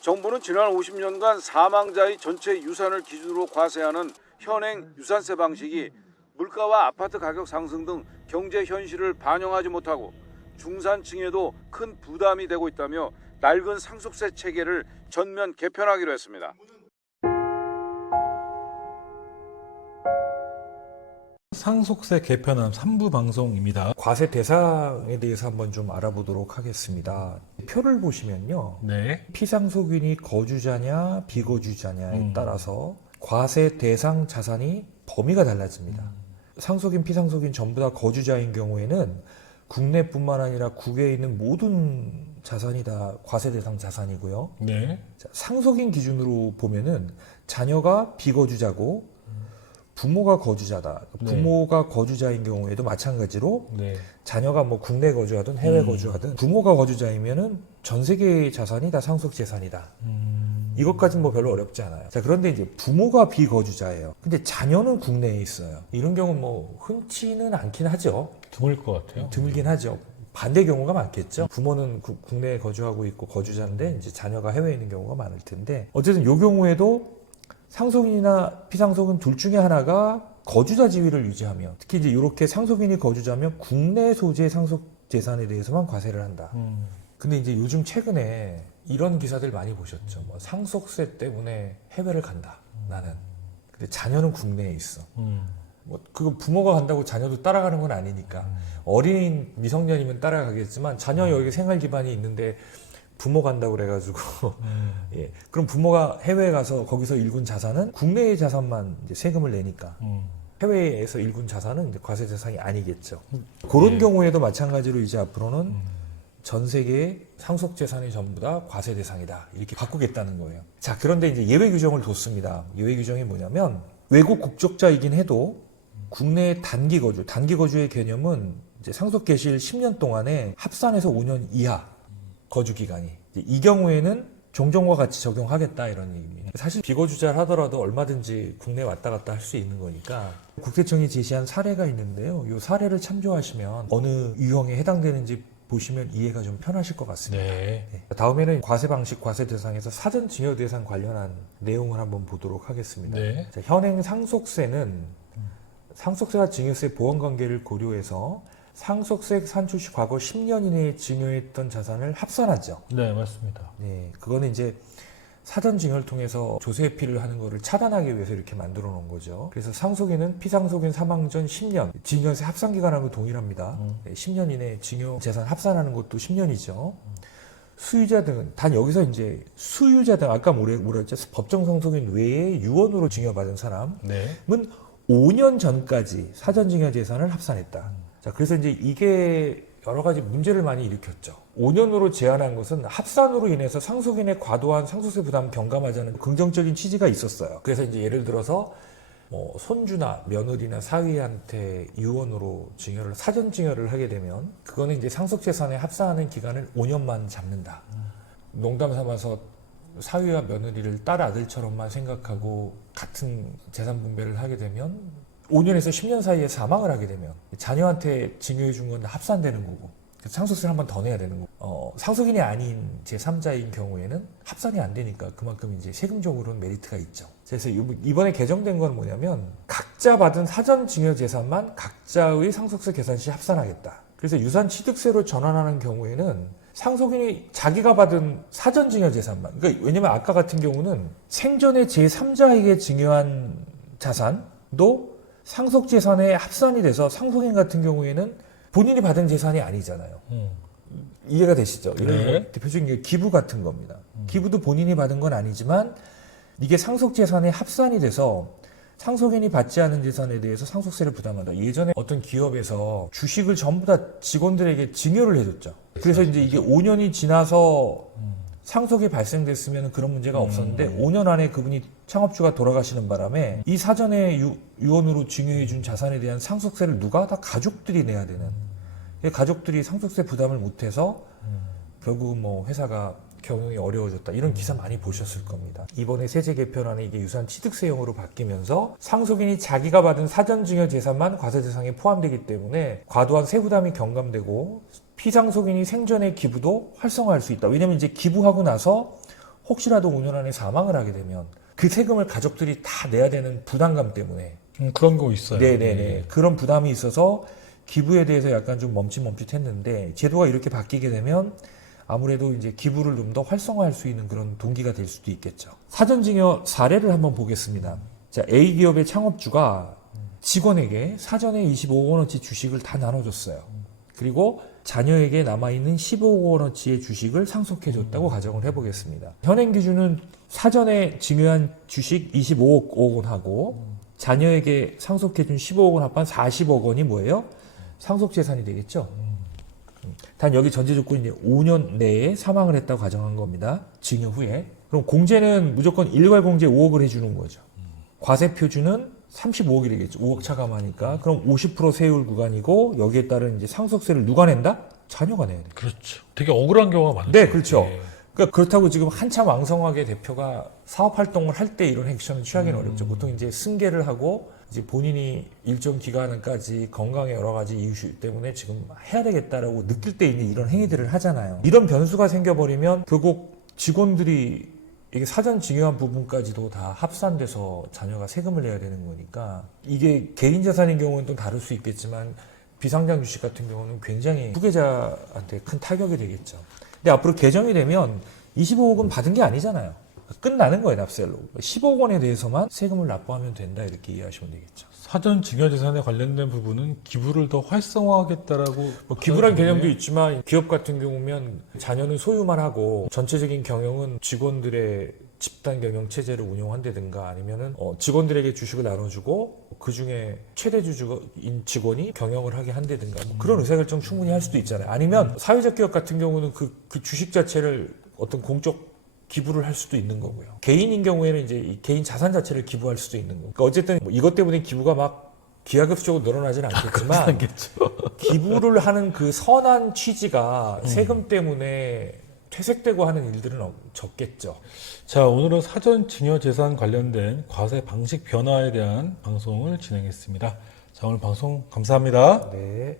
정부는 지난 50년간 사망자의 전체 유산을 기준으로 과세하는 현행 유산세 방식이 물가와 아파트 가격 상승 등 경제 현실을 반영하지 못하고 중산층에도 큰 부담이 되고 있다며 낡은 상속세 체계를 전면 개편하기로 했습니다. 상속세 개편안 3부 방송입니다. 과세 대상에 대해서 한번 좀 알아보도록 하겠습니다. 표를 보시면요. 네. 피상속인이 거주자냐 비거주자냐에 따라서 과세 대상 자산이 범위가 달라집니다. 상속인, 피상속인 전부 다 거주자인 경우에는 국내뿐만 아니라 국외에 있는 모든 자산이 다 과세 대상 자산이고요. 네. 자, 상속인 기준으로 보면은 자녀가 비거주자고 부모가 거주자다. 부모가 거주자인 경우에도 마찬가지로 네. 자녀가 뭐 국내 거주하든 해외 거주하든 부모가 거주자이면은 전 세계의 자산이 다 상속 재산이다. 이것까지는 뭐 별로 어렵지 않아요. 자, 그런데 이제 부모가 비거주자예요. 근데 자녀는 국내에 있어요. 이런 경우는 뭐 흔치는 않긴 하죠. 드물 것 같아요. 드물긴 하죠. 반대 경우가 많겠죠. 부모는 국내에 거주하고 있고 거주자인데 이제 자녀가 해외에 있는 경우가 많을 텐데 어쨌든 이 경우에도 상속인이나 피상속인 둘 중에 하나가 거주자 지위를 유지하며 특히 이제 이렇게 상속인이 거주자면 국내 소재의 상속 재산에 대해서만 과세를 한다. 근데 이제 요즘 최근에 이런 기사들 많이 보셨죠. 뭐 상속세 때문에 해외를 간다. 나는. 근데 자녀는 국내에 있어. 뭐 그거 부모가 간다고 자녀도 따라가는 건 아니니까. 어린 미성년이면 따라가겠지만 자녀 여기 생활 기반이 있는데 부모 간다고 그래가지고 예. 그럼 부모가 해외에 가서 거기서 일군 자산은 국내의 자산만 이제 세금을 내니까 해외에서 일군 자산은 이제 과세 대상이 아니겠죠. 그런 경우에도 마찬가지로 이제 앞으로는 전 세계의 상속 재산이 전부 다 과세 대상이다 이렇게 바꾸겠다는 거예요. 자, 그런데 이제 예외 규정을 뒀습니다. 예외 규정이 뭐냐면 외국 국적자이긴 해도 국내 단기 거주의 개념은 이제 상속 개시일 10년 동안에 합산해서 5년 이하 거주 기간이 이 경우에는 종전과 같이 적용하겠다 이런 얘기입니다. 사실 비거주자를 하더라도 얼마든지 국내에 왔다 갔다 할 수 있는 거니까 국세청이 제시한 사례가 있는데요. 이 사례를 참조하시면 어느 유형에 해당되는지 보시면 이해가 좀 편하실 것 같습니다. 네. 네. 다음에는 과세 방식, 과세 대상에서 사전 증여 대상 관련한 내용을 한번 보도록 하겠습니다. 네. 자, 현행 상속세는 상속세와 증여세 보완 관계를 고려해서 상속세 산출 시 과거 10년 이내에 증여했던 자산을 합산하죠. 네, 맞습니다. 네, 그거는 이제 사전 증여를 통해서 조세 회피를 하는 거를 차단하기 위해서 이렇게 만들어 놓은 거죠. 그래서 상속인은 피상속인 사망 전 10년, 증여세 합산 기간하고 동일합니다. 네, 10년 이내에 증여 재산 합산하는 것도 10년이죠. 수유자 등은 단 여기서 이제 수유자 등 아까 뭐라 했죠? 법정 상속인 외에 유언으로 증여받은 사람은 네. 5년 전까지 사전 증여 재산을 합산했다. 자, 그래서 이제 이게 여러 가지 문제를 많이 일으켰죠. 5년으로 제한한 것은 합산으로 인해서 상속인의 과도한 상속세 부담 경감하자는 긍정적인 취지가 있었어요. 그래서 이제 예를 들어서 뭐 손주나 며느리나 사위한테 유언으로 증여를 사전 증여를 하게 되면 그거는 이제 상속재산에 합산하는 기간을 5년만 잡는다. 농담 삼아서 사위와 며느리를 딸 아들처럼만 생각하고 같은 재산 분배를 하게 되면 5년에서 10년 사이에 사망을 하게 되면 자녀한테 증여해 준 건 합산되는 거고 상속세를 한 번 더 내야 되는 거고 상속인이 아닌 제3자인 경우에는 합산이 안 되니까 그만큼 이제 세금적으로는 메리트가 있죠. 그래서 이번에 개정된 건 뭐냐면 각자 받은 사전 증여 재산만 각자의 상속세 계산 시 합산하겠다. 그래서 유산 취득세로 전환하는 경우에는 상속인이 자기가 받은 사전 증여 재산만 그러니까 왜냐면 아까 같은 경우는 생전에 제3자에게 증여한 자산도 상속 재산에 합산이 돼서 상속인 같은 경우에는 본인이 받은 재산이 아니잖아요. 이해가 되시죠? 이런 네. 대표적인 게 기부 같은 겁니다. 기부도 본인이 받은 건 아니지만 이게 상속 재산에 합산이 돼서 상속인이 받지 않은 재산에 대해서 상속세를 부담한다. 예전에 어떤 기업에서 주식을 전부 다 직원들에게 증여를 해줬죠. 그래서 이제 이게 5년이 지나서 상속이 발생됐으면 그런 문제가 없었는데 5년 안에 그분이 창업주가 돌아가시는 바람에 이 사전에 유언으로 증여해 준 자산에 대한 상속세를 누가? 다 가족들이 내야 되는. 가족들이 상속세 부담을 못해서 결국은 뭐 회사가 경영이 어려워졌다. 이런 기사 많이 보셨을 겁니다. 이번에 세제 개편안에 이게 유산 취득세형으로 바뀌면서 상속인이 자기가 받은 사전 증여 재산만 과세 대상에 포함되기 때문에 과도한 세부담이 경감되고 피상속인이 생전의 기부도 활성화할 수 있다. 왜냐면 이제 기부하고 나서 혹시라도 5년 안에 사망을 하게 되면 그 세금을 가족들이 다 내야 되는 부담감 때문에 그런 거 있어요. 네네네. 그런 부담이 있어서 기부에 대해서 약간 좀 멈칫멈칫했는데 제도가 이렇게 바뀌게 되면 아무래도 이제 기부를 좀 더 활성화할 수 있는 그런 동기가 될 수도 있겠죠. 사전증여 사례를 한번 보겠습니다. 자, A 기업의 창업주가 직원에게 사전에 25억 원어치 주식을 다 나눠줬어요. 그리고 자녀에게 남아있는 15억 원어치의 주식을 상속해줬다고 가정을 해보겠습니다. 현행 기준은 사전에 증여한 주식 25억 원하고 자녀에게 상속해준 15억 원 합한 40억 원이 뭐예요? 상속재산이 되겠죠. 단 여기 전제 조건이 5년 내에 사망을 했다고 가정한 겁니다. 증여 후에. 그럼 공제는 무조건 일괄 공제 5억을 해주는 거죠. 과세 표준은 35억이 되겠죠. 5억 차감하니까. 그럼 50% 세율 구간이고 여기에 따른 이제 상속세를 누가 낸다? 자녀가 내야 돼요. 그렇죠. 되게 억울한 경우가 많죠. 네, 그렇죠. 예. 그러니까 그렇다고 지금 한참 왕성하게 대표가 사업 활동을 할 때 이런 액션을 취하기는 어렵죠. 보통 이제 승계를 하고 이제 본인이 일정 기간까지 건강의 여러 가지 이유 때문에 지금 해야 되겠다라고 느낄 때 이제 이런 행위들을 하잖아요. 이런 변수가 생겨버리면 결국 직원들이 이게 사전 증여한 부분까지도 다 합산돼서 자녀가 세금을 내야 되는 거니까 이게 개인 자산인 경우는 또 다를 수 있겠지만 비상장 주식 같은 경우는 굉장히 후계자한테 큰 타격이 되겠죠. 근데 앞으로 개정이 되면 25억은 받은 게 아니잖아요. 끝나는 거예요, 납세로. 15억 원에 대해서만 세금을 납부하면 된다 이렇게 이해하시면 되겠죠. 사전 증여 재산에 관련된 부분은 기부를 더 활성화하겠다라고 기부란 개념도 있지만 기업 같은 경우면 자녀는 소유만 하고 전체적인 경영은 직원들의 집단 경영 체제를 운영한다든가 아니면은 직원들에게 주식을 나눠주고 그 중에 최대 주주인 직원이 경영을 하게 한다든가 뭐 그런 의사결정 충분히 할 수도 있잖아요. 아니면 사회적 기업 같은 경우는 그 주식 자체를 어떤 공적 기부를 할 수도 있는 거고요. 개인인 경우에는 이제 이 개인 자산 자체를 기부할 수도 있는 거고. 그러니까 어쨌든 뭐 이것 때문에 기부가 막 기하급수적으로 늘어나지는 않겠지만 기부를 하는 그 선한 취지가 세금 때문에 퇴색되고 하는 일들은 적겠죠. 자, 오늘은 사전 증여 재산 관련된 과세 방식 변화에 대한 방송을 진행했습니다. 자, 오늘 방송 감사합니다. 네.